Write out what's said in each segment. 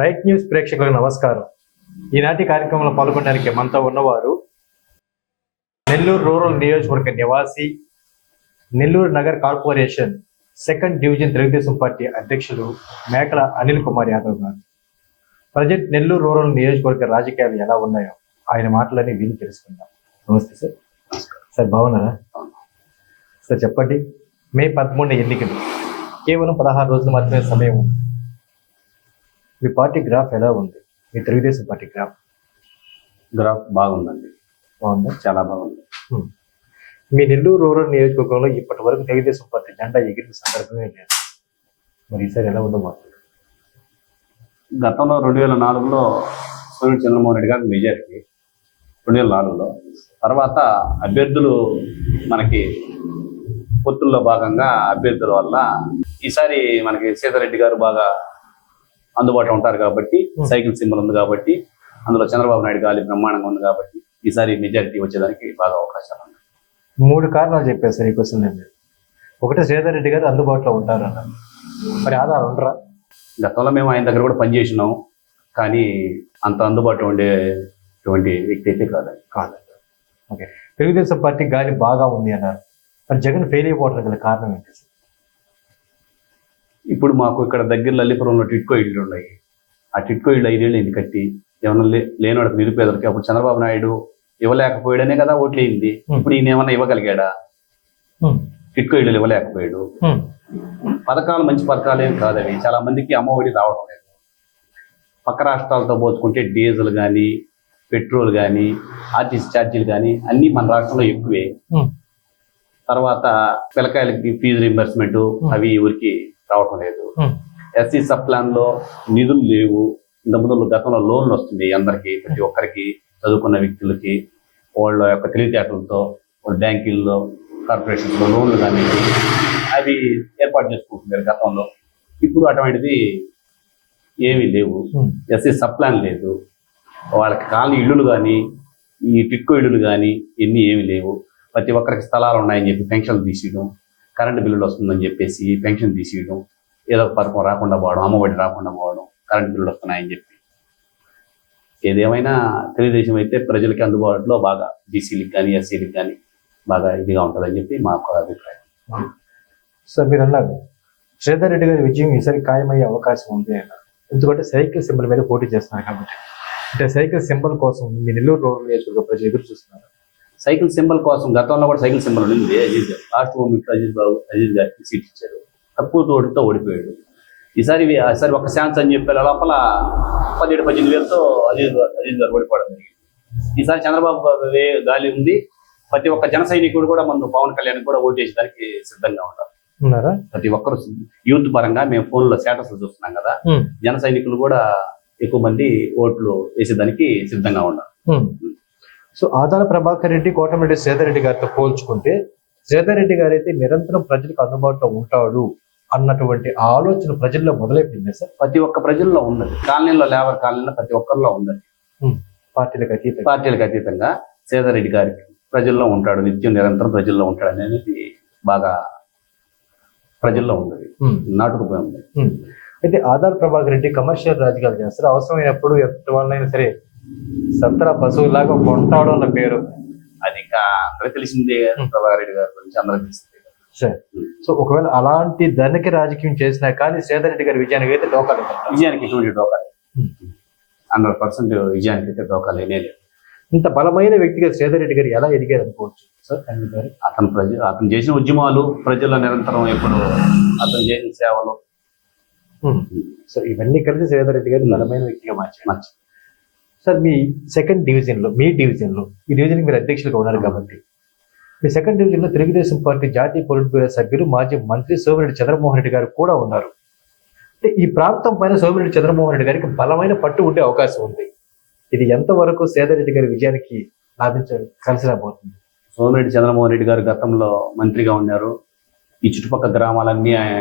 Right news ప్రేక్షకులకు నమస్కారం. ఈనాటి కార్యక్రమంలో పాల్గొనడానికి మనతో ఉన్నవారు నెల్లూరు రూరల్ నియోజకవర్గ నివాసి Nellore Nagar corporation second division Telugu Desam party అధ్యక్షులు మేకల అనిల్ కుమార్ యాదవ్ గారు. ప్రజెంట్ నెల్లూరు రూరల్ నియోజకవర్గ రాజకీయాలు ఎలా ఉన్నాయో ఆయన మాటలని విని తెలుసుకుందాం. నమస్తే సార్. సార్ బాగున్నారా? సార్ చెప్పండి. మే పదమూడు ఎన్నికలు. కేవలం పదహారు రోజులు మాత్రమే సమయం ఉంది మీ పార్టీ గ్రాఫ్ ఎలా ఉంది? మీ తెలుగుదేశం పార్టీ గ్రాఫ్? గ్రాఫ్ బాగుందండి. బాగుందా? చాలా బాగుంది. మీ నెల్లూరు రూరల్ నియోజకవర్గంలో ఇప్పటి వరకు తెలుగుదేశం పార్టీ జెండా ఎగిరిన సందర్భమే లేదు. మరి ఈసారి ఎలా ఉండబోతుంది గతంలో రెండు వేల నాలుగులో సోనియా చంద్రమోహన్ రెడ్డి గారికి మెజారిటీ రెండు వేల నాలుగులో తర్వాత అభ్యర్థులు మనకి పొత్తుల్లో భాగంగా అభ్యర్థుల వల్ల ఈసారి మనకి సీతారెడ్డి గారు బాగా అందుబాటులో ఉంటారు కాబట్టి Hmm. సైకిల్ సింబల్ ఉంది కాబట్టి అందులో చంద్రబాబు నాయుడు గాలి బ్రహ్మాండంగా ఉంది కాబట్టి ఈసారి మెజారిటీ వచ్చేదానికి బాగా అవకాశాలు ఉన్నాయి. మూడు కారణాలు చెప్పారు సార్ ఈ క్వశ్చన్ నేను. ఒకటి శ్రీధర్ రెడ్డి గారు అందుబాటులో ఉంటారు అన్నారు మరి ఆధారం ఉండరా? గతంలో మేము ఆయన దగ్గర కూడా పనిచేసినాం కానీ అంత అందుబాటులో ఉండేటువంటి వ్యక్తి అయితే కాదండి. కాదండి ఓకే. తెలుగుదేశం పార్టీ గాలి బాగా ఉంది అన్నారు. మరి జగన్ ఫెయిల్ అయిపోవడానికి గల కారణం ఏంటి సార్? ఇప్పుడు మాకు ఇక్కడ దగ్గర లల్లిపురంలో టిట్కో ఇళ్ళు ఉన్నాయి. ఆ టిట్కో ఇళ్ళు ఐదేళ్ళు ఇది కట్టి. ఏమన్నా లే లేనివాడికి నిరుపేదలకి అప్పుడు చంద్రబాబు నాయుడు ఇవ్వలేకపోయాడనే కదా ఓట్లు వేయింది Hmm. ఇప్పుడు ఈయన ఏమన్నా ఇవ్వగలిగాడా. టిట్కో ఇళ్ళు ఇవ్వలేకపోయాడు. పథకాలు మంచి పథకాలు ఏం కాదవి చాలా మందికి అమ్మఒడి రావడం లేదు. పక్క రాష్ట్రాలతో పోల్చుకుంటే డీజిల్ కానీ పెట్రోల్ కానీ ఆర్టీసీ ఛార్జీలు కానీ అన్నీ మన రాష్ట్రంలో ఎక్కువే. తర్వాత పిల్లకాయలకి ఫీజు రింబర్స్మెంట్ అవి ఊరికి రావటం లేదు. ఎస్సీ సబ్ ప్లాన్లో నిధులు లేవు. ఇంతకుముందు గతంలో లోన్లు వస్తుంది అందరికి ప్రతి ఒక్కరికి చదువుకున్న వ్యక్తులకి వాళ్ళ యొక్క తెలివితేటలతో బ్యాంకుల్లో కార్పొరేషన్స్లో లోన్లు కానీ అవి ఏర్పాటు చేసుకుంటున్నారు గతంలో. ఇప్పుడు అటువంటిది ఏమీ లేవు. ఎస్సీ సబ్ ప్లాన్ లేదు. వాళ్ళకి కాలనీ ఇళ్ళు కానీ ఈ టిట్కో ఇళ్ళు కానీ ఎన్ని ఏమి లేవు. ప్రతి ఒక్కరికి స్థలాలు ఉన్నాయని చెప్పి పెన్షన్లు తీసేయడం కరెంటు బిల్లులు వస్తుందని చెప్పేసి పెన్షన్ తీసేయడం ఏదో ఒక పథకం రాకుండా పోవడం అమ్మఒడి రాకుండా పోవడం కరెంటు బిల్లులు వస్తున్నాయని చెప్పి. ఏదేమైనా తెలుగుదేశం అయితే ప్రజలకి అందుబాటులో బాగా బీసీలకు కానీ ఎస్సీలకు కానీ బాగా ఇదిగా ఉంటుందని చెప్పి మా అభిప్రాయం. సార్ మీరు అన్నారు శ్రీధర్ రెడ్డి గారి విజయం ఈసారి ఖాయమయ్యే అవకాశం ఉంది అన్నారు. ఎందుకంటే సైకిల్ సింబల్ మీద పోటీ చేస్తున్నారు కాబట్టి. అంటే సైకిల్ సింబల్ కోసం మీ నెల్లూరు రూరల్ నియోజకవర్గ ప్రజలు ఎదురు చూస్తున్నారు. సైకిల్ సింబల్ కోసం గతంలో కూడా సైకిల్ సింబల్ ఉంది అజీజ్ గారు లాస్ట్ మూమెంట్ అజీజ్ బాబు అజీజ్ గారికి సీట్ ఇచ్చారు. తక్కువ తోడుతో ఓడిపోయాడు. ఈసారి ఈసారి ఒక ఛాన్స్ అని చెప్పే లోపల పదిహేడు పద్దెనిమిది వేలతో అజీజ్ అజీజ్ గారు ఓడిపోవడం జరిగింది. ఈసారి చంద్రబాబు గాలి ఉంది. ప్రతి ఒక్క జన సైనికుడు కూడా మన పవన్ కళ్యాణ్ కూడా ఓటేసేదానికి సిద్ధంగా ఉన్నారా. ప్రతి ఒక్కరు యూత్ పరంగా మేము ఫోన్లో స్టేటస్లు చూస్తున్నాం కదా. జన సైనికులు కూడా ఎక్కువ మంది ఓట్లు వేసేదానికి సిద్ధంగా ఉన్నారు. సో ఆదాల ప్రభాకర్ రెడ్డి కోటమిరెడ్డి శ్రీధర్ రెడ్డి గారితో పోల్చుకుంటే శ్రీధర్ రెడ్డి గారు అయితే నిరంతరం ప్రజలకు అందుబాటులో ఉంటాడు. అన్నటువంటి ఆలోచన ప్రజల్లో మొదలైపోయింది సార్. ప్రతి ఒక్క ప్రజల్లో ఉన్నది. కాలనీలో లేబర్ కాలనీలో ప్రతి ఒక్కరిలో ఉన్నది. పార్టీలకు అతీతంగా. పార్టీలకు అతీతంగా సేదరెడ్డి గారికి ప్రజల్లో ఉంటాడు నిత్యం నిరంతరం ప్రజల్లో ఉంటాడు అనేది బాగా ప్రజల్లో ఉన్నది. నాటుకుపోయి ఉంది. అయితే ఆధార్ ప్రభాకర్ రెడ్డి కమర్షియల్ రాజకీయాలు చేస్తారు. అవసరమైనప్పుడు వాళ్ళైనా సరే సత్తరా పశువులాగా కొంటాడు అన్న పేరు. అది ఇంకా అందరికీ తెలిసిందే. ప్రభాకర్ రెడ్డి గారి గురించి అందరికీ సరే. సో ఒకవేళ అలాంటి ధనిక రాజకీయం చేసినా కానీ శ్రీధర్ రెడ్డి గారి విజయానికి అయితే డోకాలు విజయానికి ఎటువంటి డోకాలు హండ్రెడ్ పర్సెంట్ విజయానికి అయితే డోకాలు లేదు. ఇంత బలమైన వ్యక్తిగా శ్రీధర్ రెడ్డి గారు ఎలా ఎదిగారు అనుకోవచ్చు? సార్ గారు? అతను ప్రజ అతను చేసిన ఉద్యమాలు ప్రజల్లో నిరంతరం ఎప్పుడు అతను చేసిన సేవలు. సో ఇవన్నీ కలిసి శ్రీధర్ రెడ్డి గారిని బలమైన వ్యక్తిగా మార్చారు. మంచి సార్ మీ సెకండ్ డివిజన్లో మీ డివిజన్లో ఈ డివిజన్ మీరు అధ్యక్షులుగా ఉన్నారు కాబట్టి ఈ సెకండ్ డివిజన్లో తెలుగుదేశం పార్టీ జాతీయ పొలిట్ బ్యూరో సభ్యులు మాజీ మంత్రి సోమిరెడ్డి చంద్రమోహన్ రెడ్డి గారు కూడా ఉన్నారు. అంటే ఈ ప్రాంతం పైన సోమిరెడ్డి చంద్రమోహన్ రెడ్డి గారికి బలమైన పట్టు ఉండే అవకాశం ఉంది. ఇది ఎంతవరకు సేదరెడ్డి గారి విజయానికి లాభించారు కలిసి రాబోతుంది సోమిరెడ్డి చంద్రమోహన్ రెడ్డి గారు గతంలో మంత్రిగా ఉన్నారు. ఈ చుట్టుపక్కల గ్రామాలన్నీ ఆయన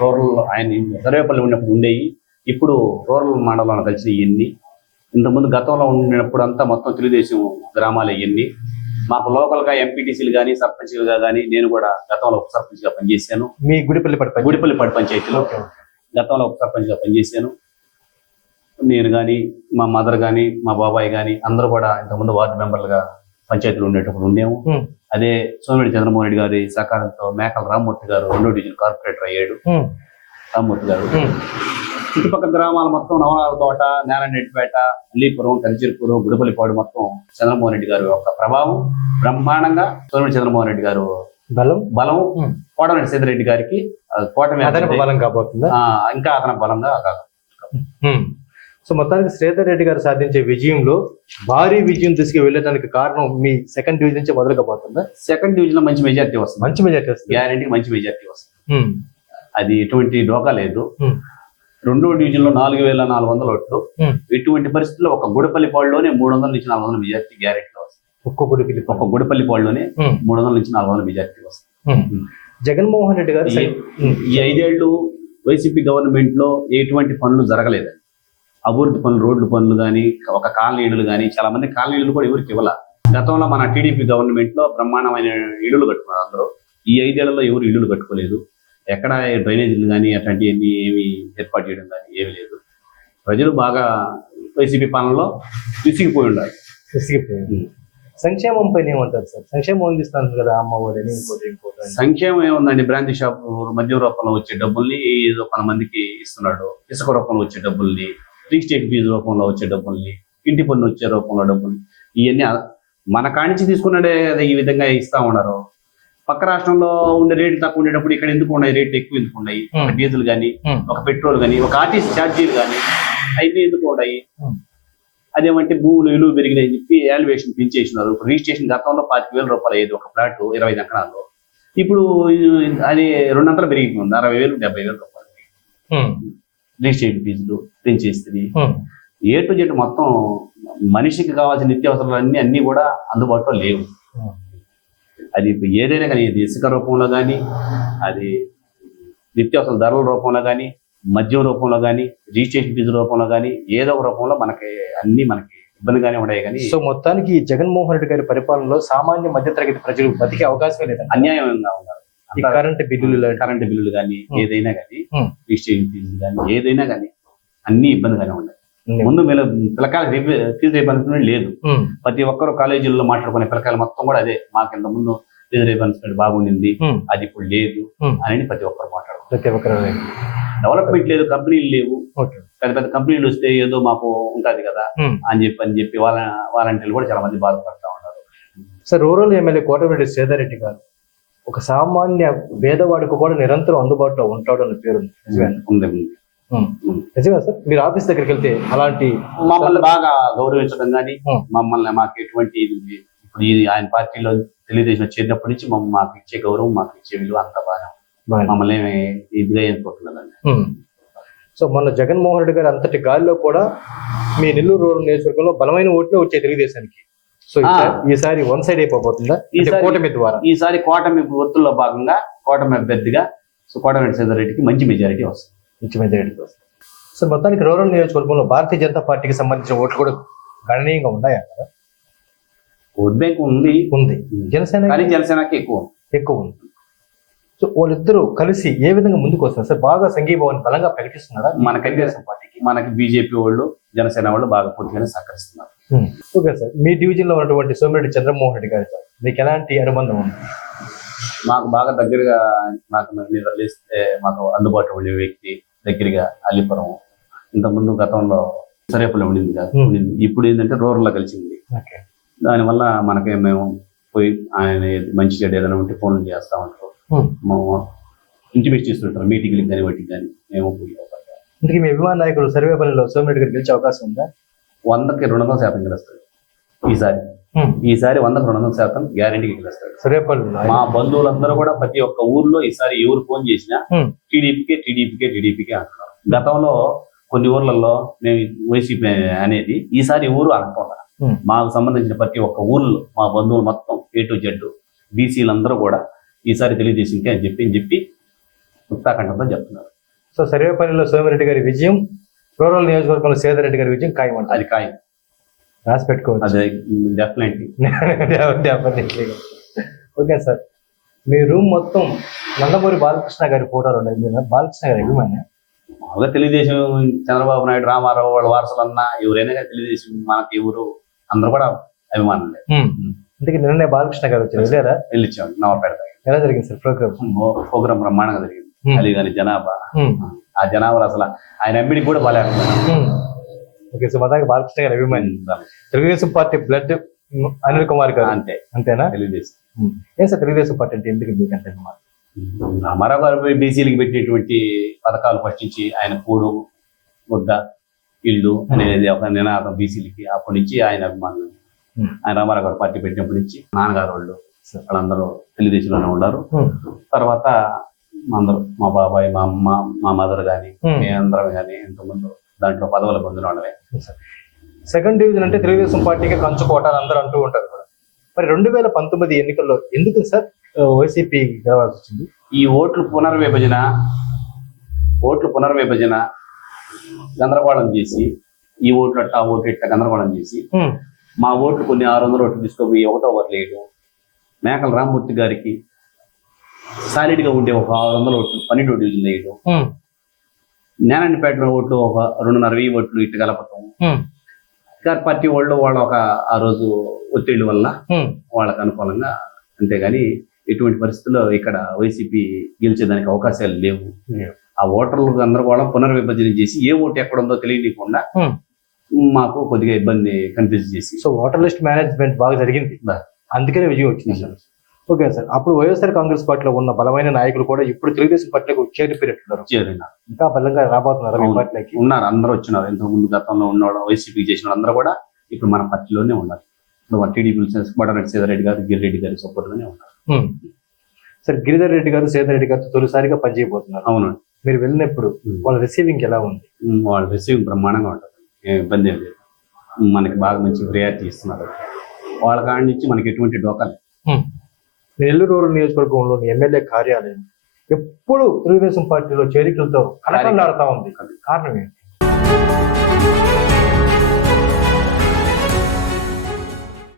రూరల్ ఆయన సర్వేపల్లి ఉన్నప్పుడు ఉండేవి. ఇప్పుడు రూరల్ మండలంలో కలిసి ఇవన్నీ. ఇంతకుముందు గతంలో ఉన్నప్పుడు అంతా మొత్తం తెలుగుదేశం గ్రామాలు ఇవన్నీ. మాకు లోకల్గా ఎంపీటీసీలు కానీ సర్పంచ్లుగా కానీ నేను కూడా గతంలో ఉప సర్పంచ్గా పనిచేశాను. మీ గుడిపల్లి గుడిపల్లి పడి పంచాయతీలో గతంలో ఉప సర్పంచ్గా పనిచేశాను. నేను కానీ మా మదర్ కానీ మా బాబాయ్ కానీ అందరూ కూడా ఇంతకుముందు వార్డు మెంబర్లుగా పంచాయతీలు ఉండేటప్పుడు ఉండేము. అదే సోమిరెడ్డి చంద్రమోహన్ రెడ్డి గారి సహకారంతో మేకల రామ్మూర్తి గారు రెండో డివిజన్ కార్పొరేటర్ అయ్యాడు. రామ్మూర్తి గారు. చుట్టుపక్కల గ్రామాలు మొత్తం నవనాల తోట నేలనెట్టిపేట అల్లీపురం కలిచిరుపురం గుడిపల్లిపాడు మొత్తం చంద్రమోహన్ రెడ్డి గారి యొక్క ప్రభావం బ్రహ్మాండంగా సోమిరెడ్డి చంద్రమోహన్ రెడ్డి గారు బలం? బలం. కోటమిరెడ్డి సీతారెడ్డి గారికి కోటమి బలం కాబోతుందా? ఇంకా అతని బలంగా కాదు. సో మొత్తానికి శ్రీధర్ రెడ్డి గారు సాధించే విజయంలో భారీ విజయం తీసుకు వెళ్ళడానికి కారణం మీ సెకండ్ డివిజన్ నుంచి మొదలు కాబోతుందా సెకండ్ డివిజన్లో మంచి మెజార్టీ వస్తుంది. మంచి మెజార్టీ వస్తుంది. గ్యారంటీ మంచి మెజార్టీ వస్తుంది. అది ఎటువంటి డోకా లేదు. రెండో డివిజన్లో నాలుగు వేల నాలుగు వందల ఓట్లు. ఉమ్. ఎటువంటి పరిస్థితుల్లో ఒక గుడిపల్లిపాడులోనే మూడు వందల నుంచి నాలుగు వందల మెజార్టీ గ్యారెంటీ వస్తుంది. ఒక్కొక్కటి పిలుపు ఒక గుడిపల్లిపాడులోనే ఉమ్, మూడు వందల నుంచి నాలుగు వందల మెజార్టీ వస్తుంది. జగన్మోహన్ రెడ్డి గారు ఈ ఐదేళ్ళు వైసీపీ గవర్నమెంట్లో ఎటువంటి పనులు జరగలేదు. అభివృద్ధి పనులు రోడ్లు పనులు కానీ ఒక కాలనీ ఇళ్ళు కానీ చాలా మంది కాలనీ ఇళ్ళు కూడా ఎవరికి ఇవ్వాల. గతంలో మన టీడీపీ గవర్నమెంట్లో బ్రహ్మాండమైన ఇళ్ళు కట్టుకున్నారు అందరూ. ఈ ఐదేళ్ళలో ఎవరు ఇళ్ళు కట్టుకోలేదు. ఎక్కడ డ్రైనేజీలు కానీ అట్లాంటివన్నీ ఏమి ఏర్పాటు చేయడం కానీ ఏమీ లేదు. ప్రజలు బాగా వైసీపీ పాలనలో విసిగిపోయి ఉన్నారు విసిగిపోయింది ఉమ్. సంక్షేమం పైన ఏమంటారు సార్? సంక్షేమం అందిస్తాను కదా అమ్మ ఒడిని ఇంకోటి. సంక్షేమం ఏముందండి? బ్రాంతి షాప్ మద్యం రూపంలో వచ్చే డబ్బుల్ని ఏదో కొంతమందికి ఇస్తున్నాడు. ఇసుక రూపంలో వచ్చే డబ్బుల్ని రిజిస్ట్రేషన్ ఫీజు రూపంలో వచ్చే డబ్బుల్ని ఇంటి పన్ను వచ్చే రూపంలో డబ్బులు ఇవన్నీ మన కానించి తీసుకున్నాడే కదా ఈ విధంగా ఇస్తా ఉన్నారు. పక్క రాష్ట్రంలో ఉండే రేట్లు తక్కువ ఉండేటప్పుడు ఇక్కడ ఎందుకు ఉన్నాయి? రేట్లు ఎక్కువ ఎందుకు ఉన్నాయి? ఒక. డీజిల్ కానీ. ఒక పెట్రోల్ కానీ ఒక ఆర్టీసీ ఛార్జీలు కానీ అవి ఎందుకు ఉన్నాయి. అదేమంటే భూములు విలువ పెరిగినాయని చెప్పి వాల్యుయేషన్ పెంచేసినారు. ఇప్పుడు రిజిస్ట్రేషన్ గతంలో పాతిక వేల రూపాయలు అయ్యేది ఒక ఫ్లాట్ ఇరవై ఐదు ఎకరాల్లో. ఇప్పుడు అది రెండంతలు పెరిగిపోయింది. అరవై వేలు డెబ్బై వేల రూపాయలు. రిజిస్ట్రేషన్ ఫీజులు పెంచేస్తుంది ఏ టు జెడ్ మొత్తం మనిషికి కావాల్సిన నిత్యావసరాలు అన్ని అన్ని కూడా అందుబాటులో లేవు. అది ఏదైనా కానీ ఇది ఇసుక రూపంలో కానీ అది నిత్యావసర ధరల రూపంలో కానీ మద్యం రూపంలో కానీ రిజిస్ట్రేషన్ ఫీజు రూపంలో కానీ ఏదో ఒక రూపంలో మనకి అన్ని మనకి ఇబ్బందిగానే ఉన్నాయి కానీ సో మొత్తానికి జగన్మోహన్ రెడ్డి గారి పరిపాలనలో సామాన్య మధ్యతరగతి ప్రజలు బతికే అవకాశమే లేదండి అన్యాయంగా ఉన్నారు కరెంట్ బిల్లులు కరెంటు బిల్లులు కానీ. ఏదైనా కానీ. రిజిస్ట్రేషన్ ఫీజులు కానీ ఏదైనా కానీ అన్ని ఇబ్బందిగానే ఉన్నాయి ముందు మీరు పిల్లకాయలు ఫీజు రిబన్స్మెంట్ లేదు. ప్రతి ఒక్కరు కాలేజీల్లో మాట్లాడుకునే పిల్లకాయలు మొత్తం కూడా అదే. మాకు ఇంత ముందు ఫీజు రిబన్స్మెంట్ బాగుండింది. అది ఇప్పుడు లేదు. అని ప్రతి ఒక్కరు మాట్లాడుకుంటారు. ప్రతి ఒక్కరు డెవలప్మెంట్ లేదు కంపెనీలు లేవు. పెద్ద పెద్ద కంపెనీలు వస్తే ఏదో మాకు ఉంటది కదా. అని చెప్పి అని చెప్పి వాళ్ళ వాలంటీర్లు కూడా చాలా మంది బాధపడతా ఉన్నారు. Sir rural MLA Kotamreddy Sridhar garu ఒక సామాన్య పేదవాడికి కూడా నిరంతరం అందుబాటులో ఉంటాడు అన్న పేరు ఉంది. నిజమే సార్ మీరు ఆఫీస్ దగ్గరికి వెళ్తే అలాంటి మమ్మల్ని బాగా గౌరవించడం కానీ. మమ్మల్ని మాకు ఎటువంటి ఇది ఇప్పుడు ఈ ఆయన పార్టీలో తెలుగుదేశం చేరినప్పటి నుంచి మమ్మల్ని మాకు ఇచ్చే గౌరవం మాకు ఇచ్చే విలువ అంత బాగా. మమ్మల్ని ఇదిగా అనుకుంటున్నదండి ఉమ్. సో మొన్న జగన్మోహన్ రెడ్డి గారు అంతటి గాలిలో కూడా మీ నెల్లూరు రూరల్ నియోజకవర్గంలో బలమైన ఓట్లే వచ్చాయి తెలుగుదేశానికి. సో ఈసారి- ఈసారి వన్ సైడ్ అయిపోతుందా కూటమి ద్వారా. ఈసారి కోటమి ఒత్తుల్లో భాగంగా కోటమి అభ్యర్థిగా సో కోటమి రెడ్డికి మంచి మెజారిటీ వస్తుంది. మంచి మెజారిటీ వస్తుంది సో మొత్తానికి రూరల్ నియోజకవర్గంలో భారతీయ జనతా పార్టీకి సంబంధించిన ఓట్లు కూడా గణనీయంగా ఉన్నాయా కదా? ఓట్ బ్యాంక్ ఉంది. ఉంది. జనసేన కానీ జనసేనకి ఎక్కువ. ఉంది. ఎక్కువ ఉంది. సో వాళ్ళిద్దరూ కలిసి ఏ విధంగా ముందుకు వస్తున్నారు? సార్ బాగా సంఘీభావాన్ని బలంగా ప్రకటిస్తున్నారా? మనకి తెలుగుదేశం పార్టీకి. మనకి బీజేపీ వాళ్ళు జనసేన వాళ్ళు బాగా పూర్తిగానే సహకరిస్తున్నారు. ఓకే సార్ మీ డివిజన్లో ఉన్నటువంటి సోమిరెడ్డి చంద్రమోహన్ రెడ్డి గారితో మీకు ఎలాంటి అనుబంధం ఉంది? మాకు బాగా దగ్గరగా నాకు నిద్రలేస్తే మాకు అందుబాటులో ఉండే వ్యక్తి దగ్గరగా అల్లిపురం. ఇంతకుముందు గతంలో సరేపల్లి ఉండింది కాదు. ఇప్పుడు ఏంటంటే రూరల్లో కలిసింది. దానివల్ల మనకి మేము పోయి ఆయన మంచి చెడు ఏదైనా ఉంటే ఫోన్లు చేస్తా ఉంటారు. ఇంటిమేట్ చేస్తుంటారు. మీటింగ్లకు కానీ వాటికి కానీ మేము పోయి ఇందుకే మీ అభిమాన నాయకుడు సర్వేపల్లిలో సోమిరెడ్డి గారు గెలిచే అవకాశం ఉందా? వందకి రెండు వందల శాతం గెలుస్తాడు. ఈసారి. ఈసారి వందకు రెండు వందల శాతం గ్యారంటీకి గెలుస్తాడు సర్వేపల్లిలో మా బంధువులందరూ కూడా ప్రతి ఒక్క ఊర్లో ఈసారి ఎవరు ఫోన్ చేసినా. టీడీపీకే టీడీపీకే టీడీపీకే అంటున్నారు. గతంలో కొన్ని ఊర్లలో మేము వైసీపీ అనేది ఈసారి ఊరు అనుకోవాలి ఉమ్. మాకు సంబంధించిన ప్రతి ఒక్క ఊర్లో మా బంధువులు మొత్తం ఏ టు జెడ్ బీసీలందరూ కూడా ఈసారి తెలుగుదేశంకే అని చెప్పి అని చెప్పి ఉత్తాఖండంతో చెప్తున్నారు. సో సర్వేపల్లిలో సోమిరెడ్డి గారి విజయం రూరల్ నియోజకవర్గంలో సేదరెడ్డి గారి విజయం ఖాయం అంటారు అది ఖాయం. రాసి పెట్టుకోవచ్చు. అది డెఫినెట్లీ Definitely. ఓకే సార్ మీ రూమ్ మొత్తం నందమూరి బాలకృష్ణ గారి ఫోటోలు ఉన్నాయి. బాలకృష్ణ గారి అభిమాని మామూలుగా తెలుగుదేశం చంద్రబాబు నాయుడు రామారావు వాళ్ళ వారసులన్నా ఎవరైనా తెలుగుదేశం మనకి ఎవరు అందరూ కూడా అభిమానులే. అందుకే నిన్నే బాలకృష్ణ గారు వచ్చారు. వెళ్ళారా? వెళ్ళిచ్చాం. నవపేట ఎలా జరిగింది సార్ ప్రోగ్రామ్? ప్రోగ్రాం బ్రహ్మాండంగా జరిగింది. అది కానీ జనాభా. ఆ జనాభా అసలు ఆయన ఎంబిడి కూడా బాగా ఓకే సో మొదటి బాలకృష్ణ గారు అభిమాని. Telugu Desam party blood Anil Kumar garu. అంతే. అంతేనా? తెలుగుదేశం. ఏం సార్ తెలుగుదేశం పార్టీ అంటే ఎందుకు మీకు? రామారావు గారు బీసీలకు పెట్టినటువంటి పథకాలు పట్టించి ఆయన కూడు గుడ్డ ఇల్లు అనేది ఒక నినాదం బీసీలకి. అప్పటి నుంచి ఆయన అభిమానులు. ఆయన రామారావు గారు పార్టీ పెట్టినప్పటి నుంచి నాన్నగారు వాళ్ళు వాళ్ళందరూ తెలుగుదేశంలోనే ఉన్నారు. తర్వాత అందరూ మా బాబాయ్ మా అమ్మ మా మదర్ కానీ. మేమందరం కానీ ఎంతమంది దాంట్లో పదవులు పొందిన వాళ్ళమే. సెకండ్ డివిజన్ అంటే తెలుగుదేశం పార్టీకి కంచుకోట అని అందరూ అంటూ ఉంటారు కూడా మరి రెండు వేల పంతొమ్మిది ఎన్నికల్లో ఎందుకు సార్ వైసీపీ గెలవాల్సి వచ్చింది? ఈ ఓట్లు పునర్విభజన ఓట్లు పునర్విభజన గందరగోళం చేసి ఈ ఓట్లు అట్ట ఓట్లు ఇట్ట గందరగోళం చేసి ఉమ్. మా ఓట్లు కొన్ని ఆరు వందల ఓట్లు తీసుకోపోయి ఒకటో ఓట్లు వేయడం మేకల రామ్మూర్తి గారికి సాలిడ్గా ఉండే ఒక ఆరు వందల ఓట్లు పన్నెండు డివిజన్ వేయడం జ్ఞానాన్నిపేట ఓట్లు ఒక రెండున్నర వెయ్యి ఓట్లు ఇటు కలపటం. అధికార పార్టీ వాళ్ళు వాళ్ళ ఒక ఆ రోజు ఒత్తిడి వల్ల. వాళ్ళకు అనుకూలంగా అంతేగాని ఎటువంటి పరిస్థితుల్లో ఇక్కడ వైసీపీ గెలిచేదానికి అవకాశాలు లేవు ఆ ఓటర్లు గందరగోళం పునర్విభజన చేసి ఏ ఓటు ఎక్కడ ఉందో తెలియకుండా. మాకు కొద్దిగా ఇబ్బంది కన్ఫ్యూజ్ చేసి సో వాటర్ లిస్ట్ మేనేజ్మెంట్ బాగా జరిగింది. అందుకనే విజయం వచ్చింది సార్ ఓకే సార్. అప్పుడు వైఎస్ఆర్ కాంగ్రెస్ పార్టీలో ఉన్న బలమైన నాయకులు కూడా ఇప్పుడు తెలుగుదేశం పార్టీలకు చేరిపోయినట్టున్నారు చేరినారు ఇంకా బలంగా రాబోతున్నారు మీ. పార్టీలకి. ఉన్నారు. అందరూ వచ్చినారు. ఇంతకు ముందు గతంలో ఉన్నవాడు వైసీపీ చేసిన అందరూ కూడా ఇప్పుడు మన పార్టీలోనే ఉన్నారు. టీడీపీ బొడరెడ్డి సీతారెడ్డి గారు గిరిరెడ్డి గారి సపోర్ట్లోనే ఉన్నారు. సార్ గిరిధర్ రెడ్డి గారు సేదర్ రెడ్డి గారితో తొలిసారిగా పనిచేయబోతున్నారు. అవును మీరు వెళ్ళినప్పుడు. వాళ్ళ రిసీవింగ్ ఎలా ఉంది? వాళ్ళ రిసీవింగ్ బ్రహ్మాండంగా ఉంటుంది. ఇబ్బంది ఏం లేదు. మనకి బాగా మంచి రియాయితీ ఇస్తున్నారు. వాళ్ళ కాడి నుంచి మనకి ఎటువంటి డోకాలు. నెల్లూరు రూరల్ నియోజకవర్గంలోని ఎమ్మెల్యే కార్యాలయం ఎప్పుడు తెలుగుదేశం పార్టీలో చేరికలతో కలకలాడుతా ఉంది. కారణం ఏంటి?